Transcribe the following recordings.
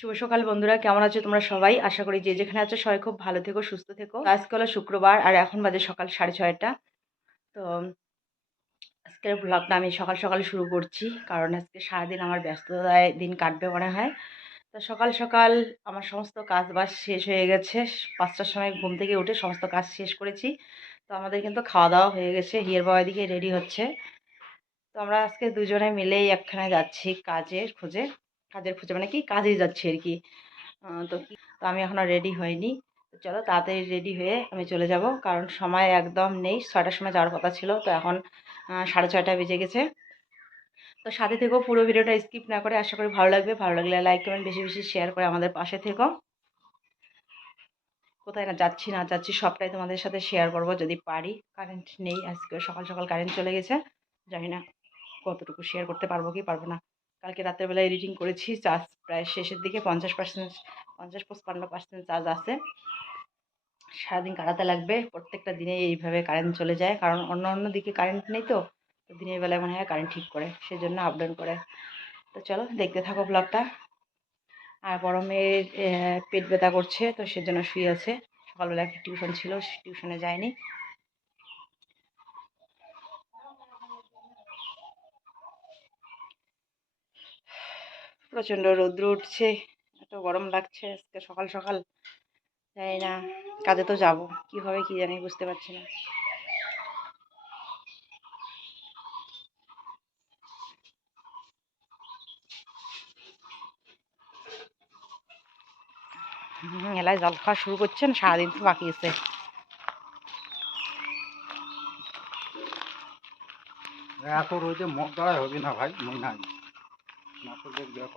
শুভ সকাল বন্ধুরা, কেমন আছো তোমরা সবাই? আশা করি যে যেখানে আছো সবাই খুব ভালো থেকো, সুস্থ থেকো। আজকে হলো শুক্রবার, আর এখন বাজে সকাল সাড়ে ছয়টা। তো আজকের ব্লগটা আমি সকাল সকাল শুরু করছি, কারণ আজকে সারাদিন আমার ব্যস্ততায় দিন কাটবে মনে হয়। তো সকাল সকাল আমার সমস্ত কাজ বাজ শেষ হয়ে গেছে, পাঁচটার সময় ঘুম থেকে উঠে সমস্ত কাজ শেষ করেছি। তো আমাদের কিন্তু খাওয়া দাওয়া হয়ে গেছে, হিয়ের বাবা দিকে রেডি হচ্ছে। তো আমরা আজকে দুজনে মিলেই একখানে যাচ্ছি কাজের খোঁজে। কাজের খুঁজে মানে কি কাজেই যাচ্ছি আর কি। তো তো আমি এখনও রেডি হইনি। চলো তাড়াতাড়ি রেডি হয়ে আমি চলে যাব, কারণ সময় একদম নেই, ছয়টার সময় যাওয়ার কথা ছিল, তো এখন সাড়ে ছয়টা বেজে গেছে। তো সাথে থেকেও পুরো ভিডিওটা স্কিপ না করে, আশা করি ভালো লাগবে। ভালো লাগলে লাইক কমেন্ট বেশি বেশি শেয়ার করে আমাদের পাশে থেকো। কোথায় না যাচ্ছি না যাচ্ছি, সবটাই তোমাদের সাথে শেয়ার করব যদি পারি। কারেন্ট নেই, আজকে সকাল সকাল কারেন্ট চলে গেছে। জানি না কতটুকু শেয়ার করতে পারব কি পারব না। কালকে রাতের বেলা এডিটিং করেছি চার্জ প্রায় শেষের দিকে পঞ্চাশ পার্সেন্ট পঞ্চাশ পঁচপান্ন পার্সেন্ট চার্জ আছে। সারাদিন কাটাতে লাগবে, প্রত্যেকটা দিনে এইভাবে কারেন্ট চলে যায়, কারণ অন্য অন্য দিকে কারেন্ট নেই তো দিনের বেলায় মনে হয় কারেন্ট ঠিক করে, সেজন্য আপ ডাউন করে। তো চলো, দেখতে থাকো ব্লগটা আর বড় মেয়ের পেট ব্যথা করছে, তো সেজন্য শুয়ে আছে। সকালবেলা একটা টিউশন ছিল টিউশনে যায়নি। প্রচণ্ড রৌদ্র উঠছে, এত গরম লাগছে আজকে সকাল সকাল। জানি না, কাজে তো যাব কীভাবে কি জানি, বুঝতে পারছি না। এলায় জল খাওয়া শুরু করছেন, সারাদিন তো বাকি আছে। এত রোদে মুখ দাঁড়ায় হবে না ভাই মই নাই বিয়ে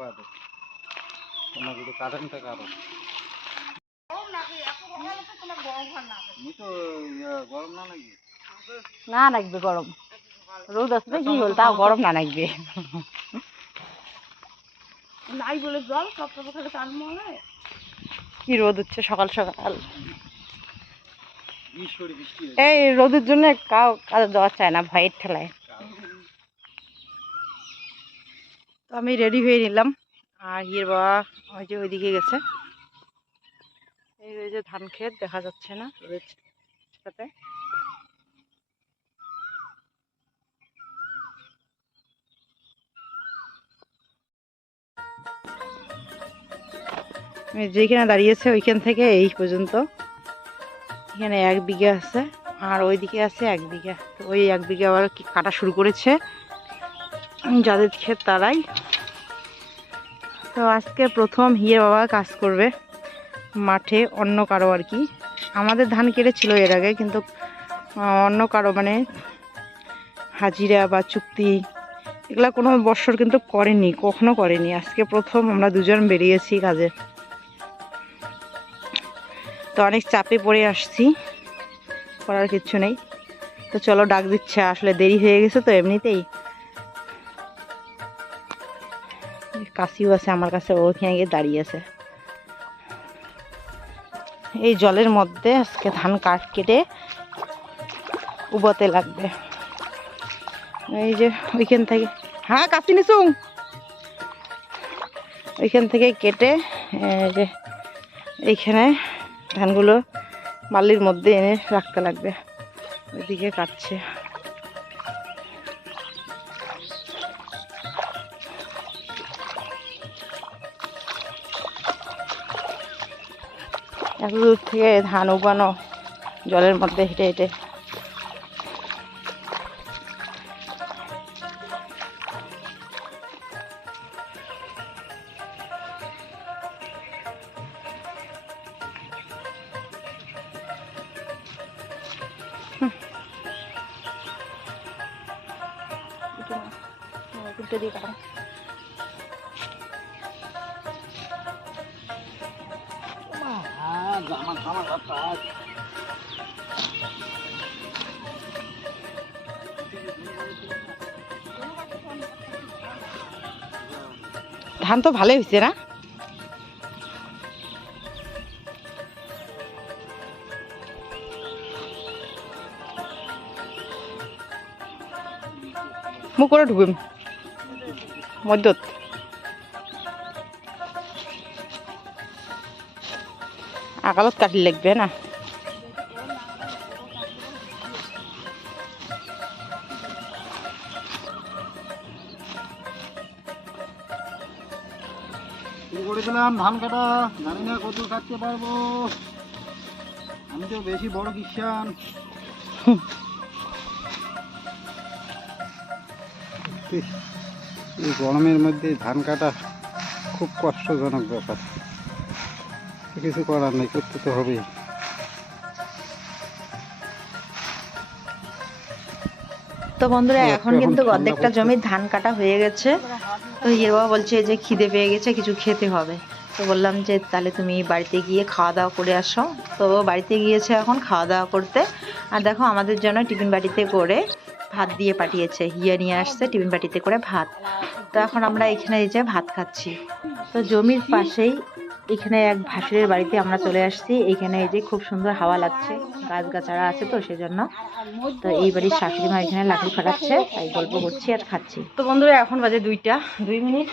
তোমার যদি কারেন্ট থাকে আরও না। লাগবে গরম রোদ আসবে কি হল তাও গরম। না লাগবে নাই বলে জল সব সব খালি টান মনে কি রোদ হচ্ছে সকাল সকাল। এই রোদের জন্য কাউ কাজে যাওয়া চায় না ভয়ের ঠেলায়। তো আমি রেডি হয়ে নিলাম। আর হির বাবা ওই যে ওইদিকে গেছে। এই ওই যে ধান ক্ষেত দেখা যাচ্ছে না সাথে। যেখানে দাঁড়িয়েছে ওইখান থেকে এই পর্যন্ত। এখানে এক বিঘা আছে আর ওইদিকে আছে এক বিঘা। তো ওই এক বিঘা আবার কাটা শুরু করেছে। যাদের ক্ষেত তারাই তো আজকে প্রথম হিয়ে বাবা কাজ করবে মাঠে, অন্য কারও আর কি। আমাদের ধান কেটেছিল এর আগে, কিন্তু অন্য কারও মানে হাজিরা বা চুক্তি এগুলা কোনো বৎসর কিন্তু করেনি, কখনো করেনি। আজকে প্রথম আমরা দুজন বেরিয়েছি কাজে। তো অনেক চাপে পড়ে আসছি, করার কিচ্ছু নেই। তো চলো ডাক দিচ্ছে, আসলে দেরি হয়ে গেছে তো এমনিতেই। কাশিও আছে আমার কাছে ওখানে গিয়ে দাঁড়িয়ে আছে। এই জলের মধ্যে আজকে ধান কাঠ কেটে উবতে লাগবে। এই যে ওইখান থেকে হ্যাঁ কাশি নিসু? ওইখান থেকে কেটে যে এইখানে ধানগুলো বালির মধ্যে এনে রাখতে লাগবে। ওইদিকে কাটছে। এত দূর থেকে ধান উপানো জলের মধ্যে হেঁটে হেঁটে ধান তো ভালোই হয়েছে না? মু করে ঢুকিম মধ্য আকালত কাটি লাগবে না? দিলাম ধান কাটা জানি না কত কাটতে পারব। আমি তো বেশি বড় কিষান এই গরমের মধ্যে ধান কাটা খুব কষ্টজনক ব্যাপার। কিছু করার নেই করতে তো হবেই। তো বন্ধুরা এখন কিন্তু অর্ধেকটা। জমির ধান কাটা হয়ে গেছে। তো বাবা বলছে যে খিদে পেয়ে গেছে কিছু খেতে হবে। তো বললাম যে, তাহলে তুমি বাড়িতে গিয়ে খাওয়া দাওয়া করে আসো। তো বাড়িতে গিয়েছে এখন খাওয়া দাওয়া করতে। আর দেখো আমাদের জন্য টিফিন বাটিতে করে ভাত দিয়ে পাঠিয়েছে। হিয়া নিয়ে আসছে টিফিন বাটিতে করে ভাত। তো এখন আমরা এখানে এই যে ভাত খাচ্ছি। তো জমির পাশেই এখানে এক ভাসুরের বাড়িতে আমরা চলে আসছি। এখানে এই যে খুব সুন্দর হাওয়া লাগছে। গাছ গাছারা আছে তো সেজন্য। তো এই বাড়ির শাশুড়ি মা এখানে লাকড়ি ফাটাচ্ছে। তাই গল্প করছি আর খাচ্ছি। তো বন্ধুরা, এখন বাজে দুইটা। দুই মিনিট।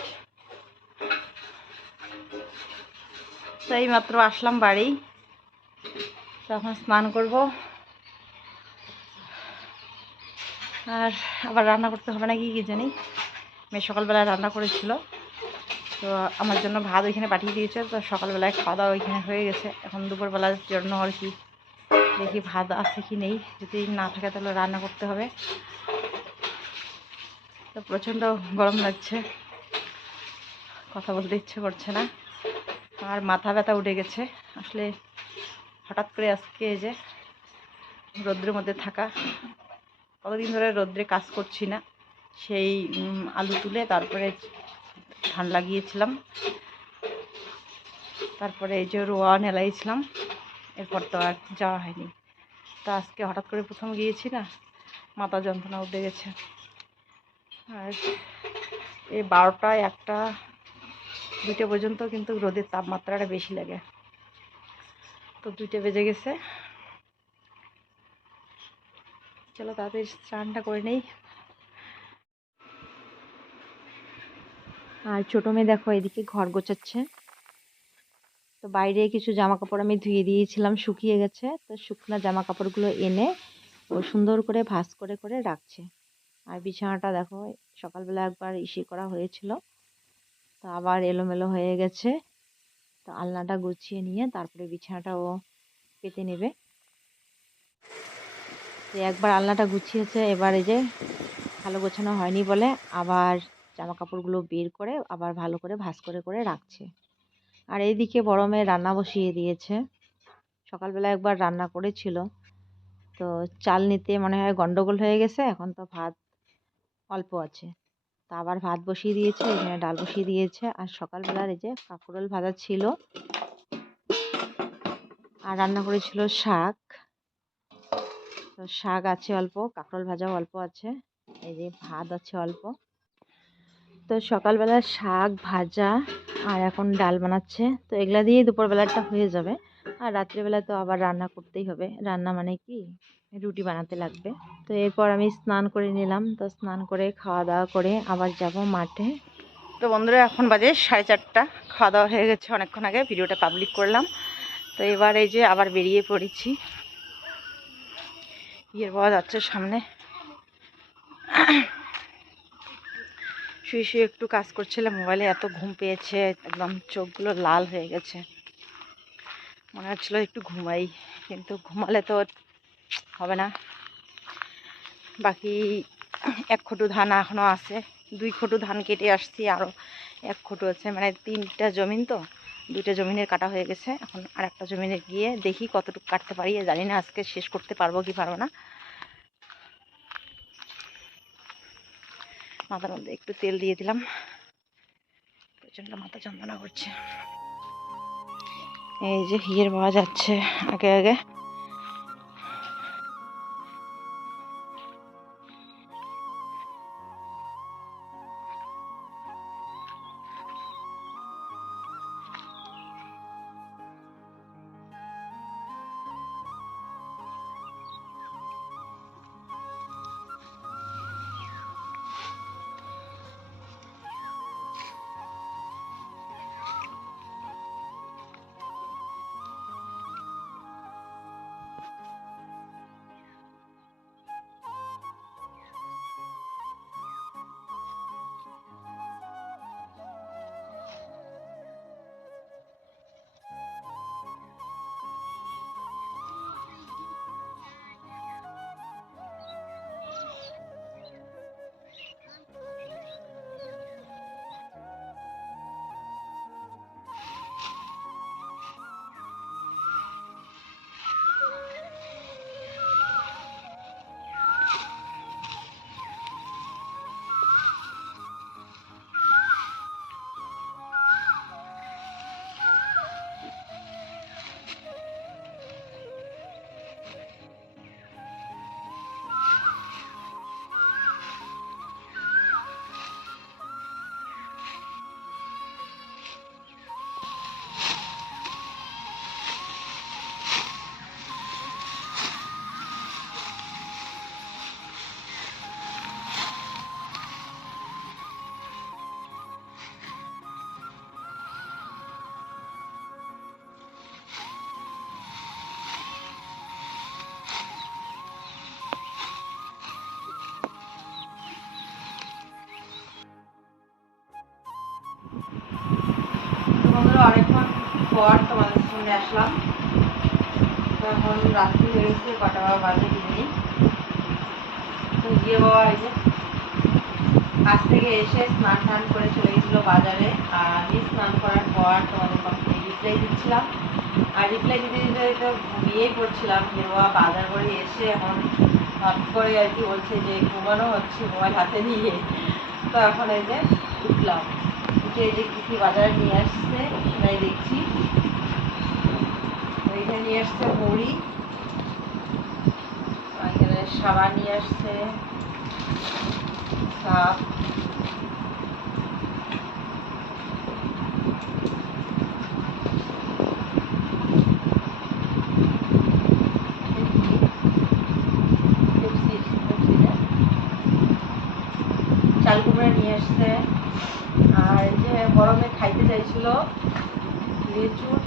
তো এই মাত্র আসলাম বাড়ি। তো এখন স্নান করব। আর আবার রান্না করতে হবে নাকি কি জানি। মেয়ে সকালবেলায় রান্না করেছিল। তো আমার জন্য ভাত ওইখানে পাঠিয়ে দিয়েছে। তো সকালবেলায় খাওয়া দাওয়া ওইখানে হয়ে গেছে। এখন দুপুরবেলার জন্য আর কি দেখি ভাত আছে কি নেই। যদি না থাকে তাহলে রান্না করতে হবে। তো প্রচণ্ড গরম লাগছে। কথা বলতে ইচ্ছে করছে না। আর মাথা ব্যথা উঠে গেছে। আসলে হঠাৎ করে আজকে এই যে রৌদ্রের মধ্যে থাকা, কতদিন ধরে রৌদ্রে কাজ করছি না, সেই আলু তুলে তারপরে ধান লাগিয়েছিলাম। তারপরে এই যে রোয়া নেলাইছিলাম, এরপর তো আর যাওয়া হয়নি। তা আজকে হঠাৎ করে প্রথম গিয়েছি না, মাথা যন্ত্রণা উঠে গেছে। আর এই বারোটা একটা দুইটা পর্যন্ত কিন্তু রোদের তাপমাত্রাটা বেশি লাগে। তো দুইটা বেজে গেছে। চলো তাড়াতাড়ি স্নানটা করে নেই। আর ছোটো মেয়ে দেখো এদিকে ঘর গোছাচ্ছে। তো বাইরে কিছু জামা কাপড় আমি ধুয়ে দিয়েছিলাম, শুকিয়ে গেছে। তো শুকনো জামা কাপড়গুলো এনে ও সুন্দর করে ভাঁজ করে করে রাখছে। আর বিছানাটা দেখো, সকালবেলা একবার ইসি করা হয়েছিল। তো আবার এলোমেলো হয়ে গেছে। তো আলনাটা গুছিয়ে নিয়ে তারপরে বিছানাটা ও পেতে নেবে। তো একবার আলনাটা গুছিয়েছে, এবার এই যে ভালো গোছানো হয়নি বলে আবার জামা কাপড়গুলো বের করে আবার ভালো করে ভাঁজ করে করে রাখছে। আর এইদিকে বড় মেয়ে রান্না বসিয়ে দিয়েছে। সকালবেলা একবার রান্না করেছিল। তো চাল নিতে মনে হয় গন্ডগোল হয়ে গেছে, এখন তো ভাত অল্প আছে। তা আবার ভাত বসিয়ে দিয়েছে এখানে ডাল বসিয়ে দিয়েছে। আর সকালবেলার এই যে কাঁকরোল ভাজা ছিল আর রান্না করেছিল শাক। তো শাক আছে অল্প, কাঁকরোল ভাজাও অল্প আছে, এই যে ভাত আছে অল্প। তো সকালবেলা শাক ভাজা আর এখন ডাল বানাচ্ছে, তো এগুলা দিয়েই দুপুরবেলাটা হয়ে যাবে। আর রাত্রিবেলা তো আবার রান্না করতেই হবে। রান্না মানে কি? রুটি বানাতে লাগবে। তো এরপর আমি স্নান করে নিলাম। তো স্নান করে খাওয়া দাওয়া করে আবার যাব মাঠে। তো বন্ধুরা, এখন বাজে সাড়ে চারটা। খাওয়া দাওয়া হয়ে গেছে অনেকক্ষণ আগে। ভিডিওটা পাবলিক করলাম। তো এবার এই যে আবার বেরিয়ে পড়েছি। ইয়ের পাওয়া যাচ্ছে সামনে। শুয়ে শুয়ে একটু কাজ করছিলাম। মোবাইলে এত ঘুম পেয়েছে। একদম চোখগুলো লাল হয়ে গেছে। মনে হচ্ছিল একটু ঘুমাই। কিন্তু ঘুমালে তো হবে না। বাকি এক খটু ধান এখনও আছে, দুই খটু ধান কেটে আসছি আরও এক খটু আছে। মানে তিনটা জমিন তো, দুইটা জমিনের কাটা হয়ে গেছে। এখন আর একটা জমিনে গিয়ে দেখি কতটুকু কাটতে পারি। জানি না আজকে শেষ করতে পারব কি পারব না। মাথার মধ্যে একটু তেল দিয়ে দিলাম। প্রচণ্ড মাথা যন্ত্রণা করছে। এই যে হিয়ের পাওয়া যাচ্ছে আগে আগে। অনেকক্ষণ পর তোমাদের সামনে আসলাম। এখন রাত্রি হয়ে গেছে, কটা বাবা বাজে দিদি তো গিয়ে বাবা এই যে, কাজ থেকে এসে স্নান টান করে চলে গেছিল বাজারে। আর আমি স্নান করার পর তোমাদের কখন রিপ্লাই দিচ্ছিলাম। আর রিপ্লাই দিতে দিতে তো ঘুমিয়েই পড়ছিলাম। যে বাবা বাজার করে এসে এখন হট করে আর কি বলছে যে, ঘুমানো হচ্ছে, মোবাইল হাতে নিয়ে। তো এখন এই যে উঠলাম। উঠে এই যে কী কী বাজারে নিয়ে আসছে, সেটাই দেখছি। ওইখানে নিয়ে আসছে মুড়ি। এখানে সাবান নিয়ে আসছে। সাপ চাল কুমড়া নিয়ে আসছে আর এই যে গরমে খাইতে চাইছিল লিচুর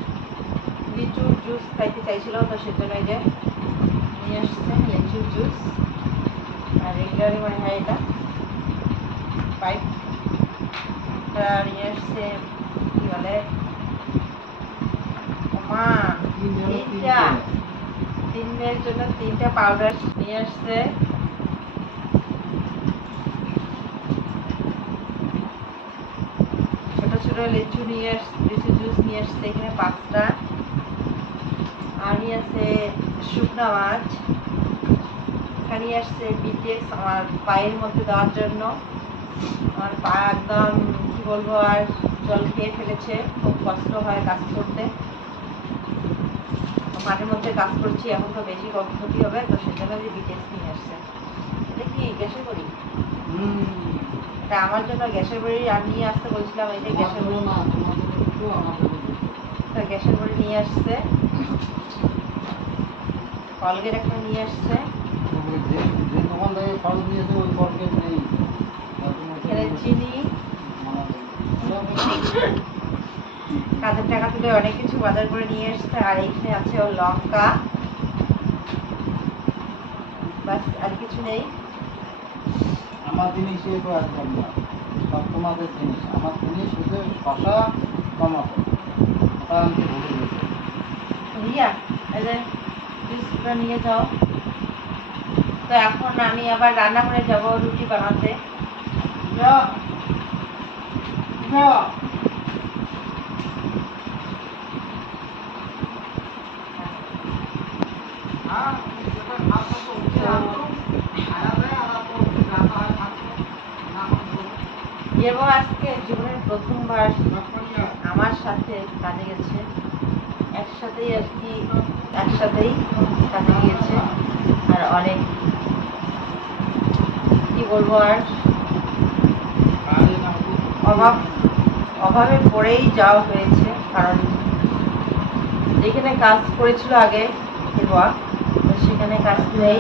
লিচুর জুস খাইতে চাইছিল তো সেজন্য এই যে নিয়ে আসছে লিচুর জুস আর রেগুলারই মনে হয় এটা পাইপ। এটা নিয়ে আসছে কি বলে? মা তিনটা। তিন মেয়ের জন্য তিনটা পাউডার নিয়ে আসছে। ছোট লিচু নিয়ে আস, লিচু জুস নিয়ে আসছে এখানে পাঁচটা। আর নিয়ে আসছে শুকনা মাছ। এখানে আসছে বিটেক্স আমার পায়ের মধ্যে দেওয়ার জন্য। আমার পা একদম, কি বলব, আর জল খেয়ে ফেলেছে। খুব কষ্ট হয় কাজ করতে। মাঠের মধ্যে কাজ করছি, এখন তো বেশি ক্ষতি হবে, তো সেজন্য যে বিটেক্স নিয়ে আসছে। এটা কি, গ্যাসের বড়ি? হুম। এটা আমার জন্য গ্যাসের বড়ি আর নিয়ে আসতে বলছিলাম এই যে গ্যাসের বড়ি। তো গ্যাসের বড়ি নিয়ে আসছে। কলগেট একটা নিয়ে আসছে। চিনি। কাজের টাকা তুলে অনেক কিছু বাজার করে নিয়ে এসছে আর এইখানে আছে ওর লঙ্কা। বাস আর কিছু নেই। আমার জিনিস এ একদম না। সব তোমাদের জিনিস। আমার জিনিস শুধু শশা টমাটো। ওটা আনতে ভুলে গেছে। রিয়া নিয়ে যাও। তো এখন আমি আবার রান্না করে যাব রুটি বানাতে। যা যা। হ্যাঁ যেটা খাওয়া তো উঠে আসতো খাওয়া যায় আর তো রান্না হয় থাকতো না করব এবং আজকে জীবনের প্রথমবার আমার সাথে কাজে গেছে। একসাথেই আর কি, একসাথেই কাজে গিয়েছে আর অনেক, কি বলব আর? অভাব, অভাবে পড়েই যাওয়া হয়েছে, কারণ যেখানে কাজ করেছিল আগে সেখানে কাজ নেই,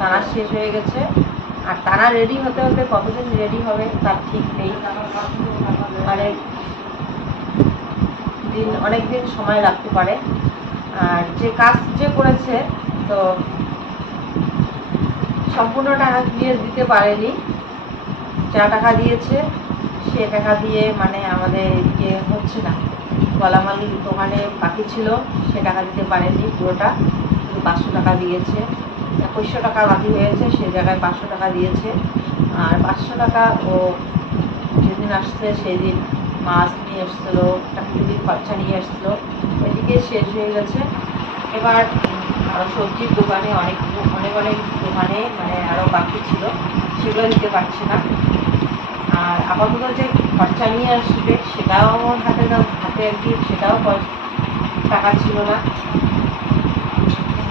তারা শেষ হয়ে গেছে। আর তারা রেডি হতে হতে কতদিন রেডি হবে তার ঠিক নেই। মানে দিন অনেক দিন সময় লাগতে পারে। আর যে কাজ যে করেছে, তো সম্পূর্ণ টাকা দিয়ে দিতে পারেনি। যা টাকা দিয়েছে, সে টাকা দিয়ে মানে আমাদের এদিকে হচ্ছে না। গলামালি দোকানে বাকি ছিল, সে টাকা দিতে পারেনি পুরোটা। পাঁচশো টাকা দিয়েছে। একুশশো টাকা বাকি হয়েছে, সে জায়গায় পাঁচশো টাকা দিয়েছে। আর পাঁচশো টাকা ও যেদিন আসছে সেই দিন মাছ নিয়ে এসছিলো চাকরির খরচা নিয়ে এসছিলো। এদিকে শেষ হয়ে গেছে। এবার আরও সবজির দোকানে অনেক অনেক অনেক দোকানে মানে আরও বাকি ছিল, সেগুলো দিতে পারছি না। আর আপাতত যে খরচা নিয়ে আসবে, সেটাও আমার হাতে হাতে আর কি, সেটাও টাকা ছিল না।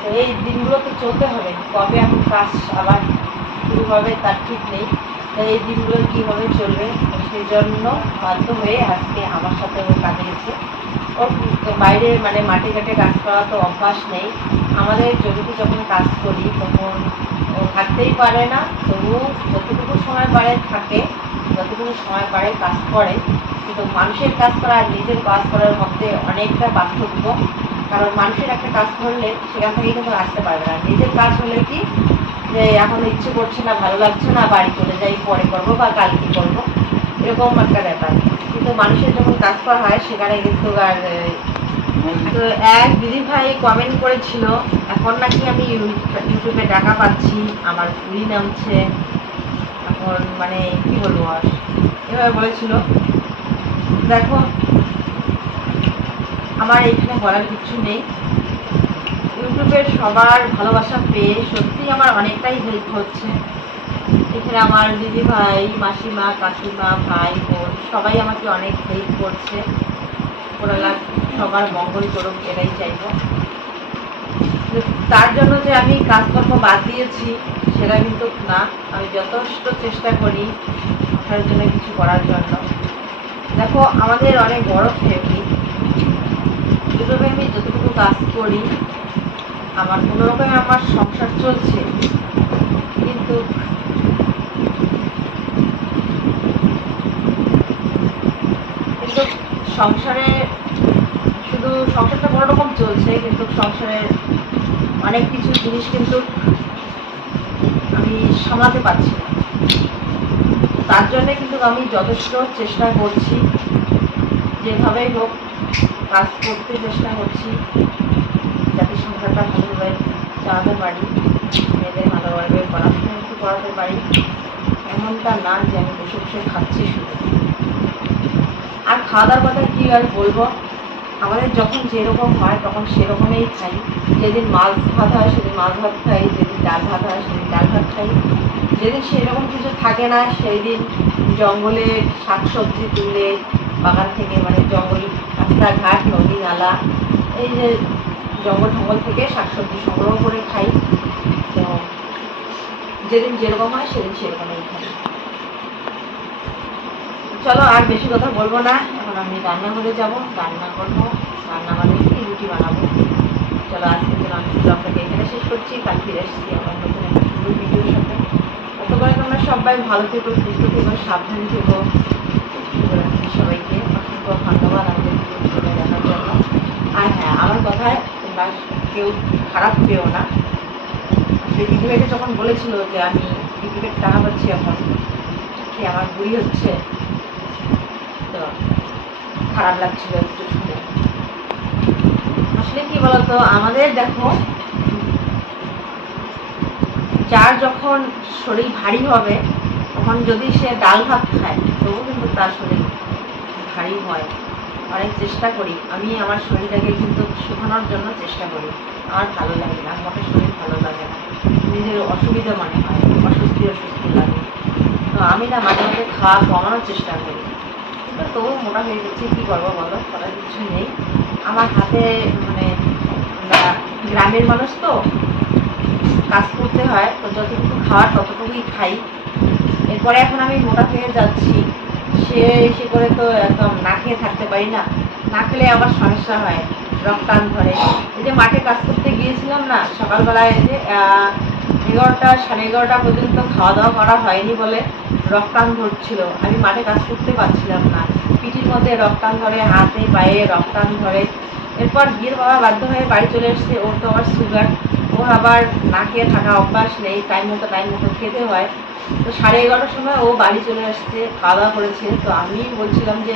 তো এই দিনগুলো তো চলতে হবে। কবে এখন কাজ আবার শুরু হবে তার ঠিক নেই। তো এই দিনগুলো কীভাবে চলবে সেই জন্য বাধ্য হয়ে আজকে আমার সাথে ও কাজে গেছে। বাইরে মানে মাঠে ঘাটে কাজ করা তো অভ্যাস নেই। আমাদের জমিতে যখন কাজ করি তখন ও থাকতেই পারে না। তবু যতটুকু সময় পারে থাকে, যতটুকু সময় পারে কাজ করে। কিন্তু মানুষের কাজ করা আর নিজের কাজ করার মধ্যে অনেকটা পার্থক্য। কারণ মানুষের একটা কাজ করলে সেখান থেকে কিন্তু আসতে পারবে না। নিজের কাজ হলে কি যে এখন ইচ্ছে করছে না, ভালো লাগছে না, বাড়ি চলে যাই, পরে করব বা কাল কালকে করব, এরকম একটা ব্যাপার। কিন্তু মানুষের যখন কাজ করা হয়, সেখানে কিন্তু আর তো এক দিদি ভাই কমেন্ট করেছিল, এখন নাকি আমি ইউটিউবে টাকা পাচ্ছি, আমার ফুলি নামছে। এখন মানে কি বলব আর? এভাবে বলেছিল। দেখো আমার এখানে বলার কিছু নেই। ইউটিউবের সবার ভালোবাসা পেয়ে সত্যি আমার অনেকটাই হেল্প হচ্ছে। এখানে আমার দিদি ভাই মাসিমা, কাকিমা, ভাই, বোন সবাই আমাকে অনেক হেল্প করছে। ওরা সবার মঙ্গল করুক এটাই চাইব। তার জন্য যে আমি কাজকর্ম বাদ দিয়েছি, সেটা কিন্তু না। আমি যথেষ্ট চেষ্টা করি আপনার জন্য কিছু করার জন্য। দেখো, আমাদের অনেক বড় ফ্যামিলি কাজ করি, আমার কোনো রকমে আমার সংসার চলছে। কিন্তু কিন্তু সংসারে শুধু সংসারটা কোনো রকম চলছে, কিন্তু সংসারের অনেক কিছু জিনিস কিন্তু আমি সামলাতে পারছি না। তার জন্য কিন্তু আমি যথেষ্ট চেষ্টা করছি, যেভাবেই হোক কাজ করতে চেষ্টা করছি। যাতে সংসারটা ভালোভাবে চালাতে পারি, মেয়েদের ভালোভাবে পড়াশোনা একটু করাতে পারি। এমনটা না যে আমি বসে বসে খাচ্ছি শুধু। আর খাওয়া দাওয়ার কথা কী আর বলব? আমাদের যখন যেরকম হয়, তখন সেরকমই খাই। যেদিন মাছ ভাত হয়, সেদিন মাছ ভাত খাই। যেদিন ডাল ভাত হয়, সেদিন ডাল ভাত খাই। যেদিন সেরকম কিছু থাকে না সেই দিন জঙ্গলে শাকসবজি তুলে, বাগান থেকে মানে জঙ্গল রাস্তাঘাট নদী নালা এই যে জঙ্গল টঙ্গল থেকে শাকসবজি সংগ্রহ করে খাই। তো যেদিন যেরকম হয়, সেদিন সেরকমই খাই। চলো আর বেশি কথা বলব না। এখন আমি রান্নাঘরে যাব, রান্না করব, রান্না মানে কি রুটি বানাবো। চলো আজকে তো আমি ব্লগটাকে এখানে শেষ করছি। কাল ফিরে এসেছি আমার নতুন একটা সুন্দর ভিডিওর সাথে। ততক্ষণে তোমরা সবাই ভালো থেকো, সুস্থ থেকো, সাবধানে থেকো। সবাইকে। অসংখ্য ধন্যবাদ ভিডিওগুলো দেখার জন্য। আর হ্যাঁ আমার কথায় তোমরা কেউ খারাপ পেও না। আসলে দিদিভাইকে যখন বলেছিল যে আমি টিকিটের টাকা পাচ্ছি এখন, কি আমার বুড়ি হচ্ছে? তো খারাপ লাগছিল একটু শুনে। আসলে কি বলতো, আমাদের দেখো, যার যখন শরীর ভারী হবে, তখন যদি সে ডাল ভাত খায় তবু কিন্তু তার শরীর ভারী হয়। অনেক চেষ্টা করি। আমি আমার শরীরটাকে কিন্তু শুকানোর জন্য চেষ্টা করি। আমার ভালো লাগে না। মোটে শরীর ভালো লাগে না। নিজের অসুবিধা মনে হয়। অস্বস্তি অস্বস্তি লাগে। তো আমি না মাঝে মাঝে খাওয়া কমানোর চেষ্টা করি। কিন্তু তবু মোটা হয়ে গেছে। কী করব বলো? করার কিছু নেই। আমার হাতে মানে গ্রামের মানুষ তো। কাজ করতে হয়। তো যতটুকু খাওয়ার ততটুকুই খাই। এরপরে এখন আমি মোটা হয়ে যাচ্ছি। সে সে করে তো একদম না খেয়ে থাকতে পারি না। না খেলে আবার সমস্যা হয় রক্তান ধরে। এই যে মাঠে কাজ করতে গিয়েছিলাম না, সকালবেলায় যে এগারোটা, সাড়ে এগারোটা পর্যন্ত খাওয়া দাওয়া করা হয়নি বলে রক্তান ধরছিল। আমি মাঠে কাজ করতে পারছিলাম না। পিঠির মধ্যে রক্তান ধরে, হাতে, পায়ে রক্তান ধরে। এরপর গিয়ে বাবা বাধ্য হয়ে বাড়ি চলে এসছে। ওর তো আবার সুগার ওর আবার না খেয়ে থাকা অভ্যাস নেই টাইম মতো টাইম মতো খেতে হয়। তো সাড়ে এগারোটার সময় ও বাড়ি চলে আসছে খাওয়া দাওয়া করেছে। তো আমি বলছিলাম যে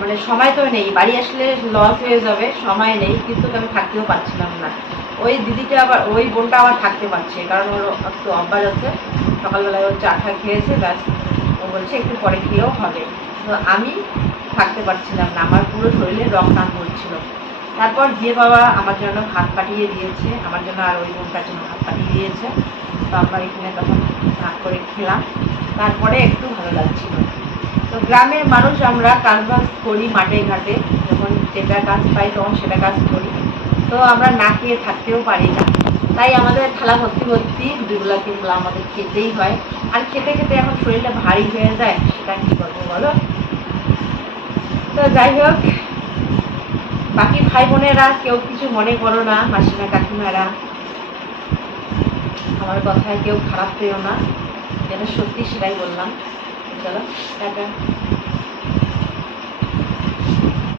মানে সময় তো নেই, বাড়ি আসলে লস হয়ে যাবে, সময় নেই, কিন্তু আমি থাকতেও পারছিলাম না। ওই দিদিটা আবার, ওই বোনটা আবার থাকতে পারছে, কারণ ওর একটু অভ্যাস আছে। সকালবেলায় ওর চা খা খেয়েছে, ব্যাস, ও বলছে একটু পরে খেয়েও হবে। তো আমি থাকতে পারছিলাম না, আমার পুরো শরীরে রং টান তারপর গিয়ে বাবা আমার জন্য ভাত পাঠিয়ে দিয়েছে। আমার জন্য আর ওই বোনটার জন্য ভাত পাঠিয়ে দিয়েছে। তো আমরা এখানে তখন ভাগ করে খেলাম। তারপরে একটু ভালো লাগছিল। তো গ্রামের মানুষ আমরা কাজ বাজ করি মাঠে ঘাটে। যখন যেটা কাজ পাই তখন সেটা কাজ করি। তো আমরা না খেয়ে থাকতেও পারি না। তাই আমাদের থালা ভর্তি ভর্তি দুগুলা তিনগুলা আমাদের খেতেই হয়। আর খেতে খেতে এখন শরীরটা ভারী হয়ে যায়, সেটা কী করব বলো? তো যাই হোক বাকি ভাই বোনেরা কেউ কিছু মনে করো না, মাসিমা কাকিমারা। আমার কথায় কেউ খারাপ পেও না, যেন সত্যি সেটাই বললাম। চলো, টাটা।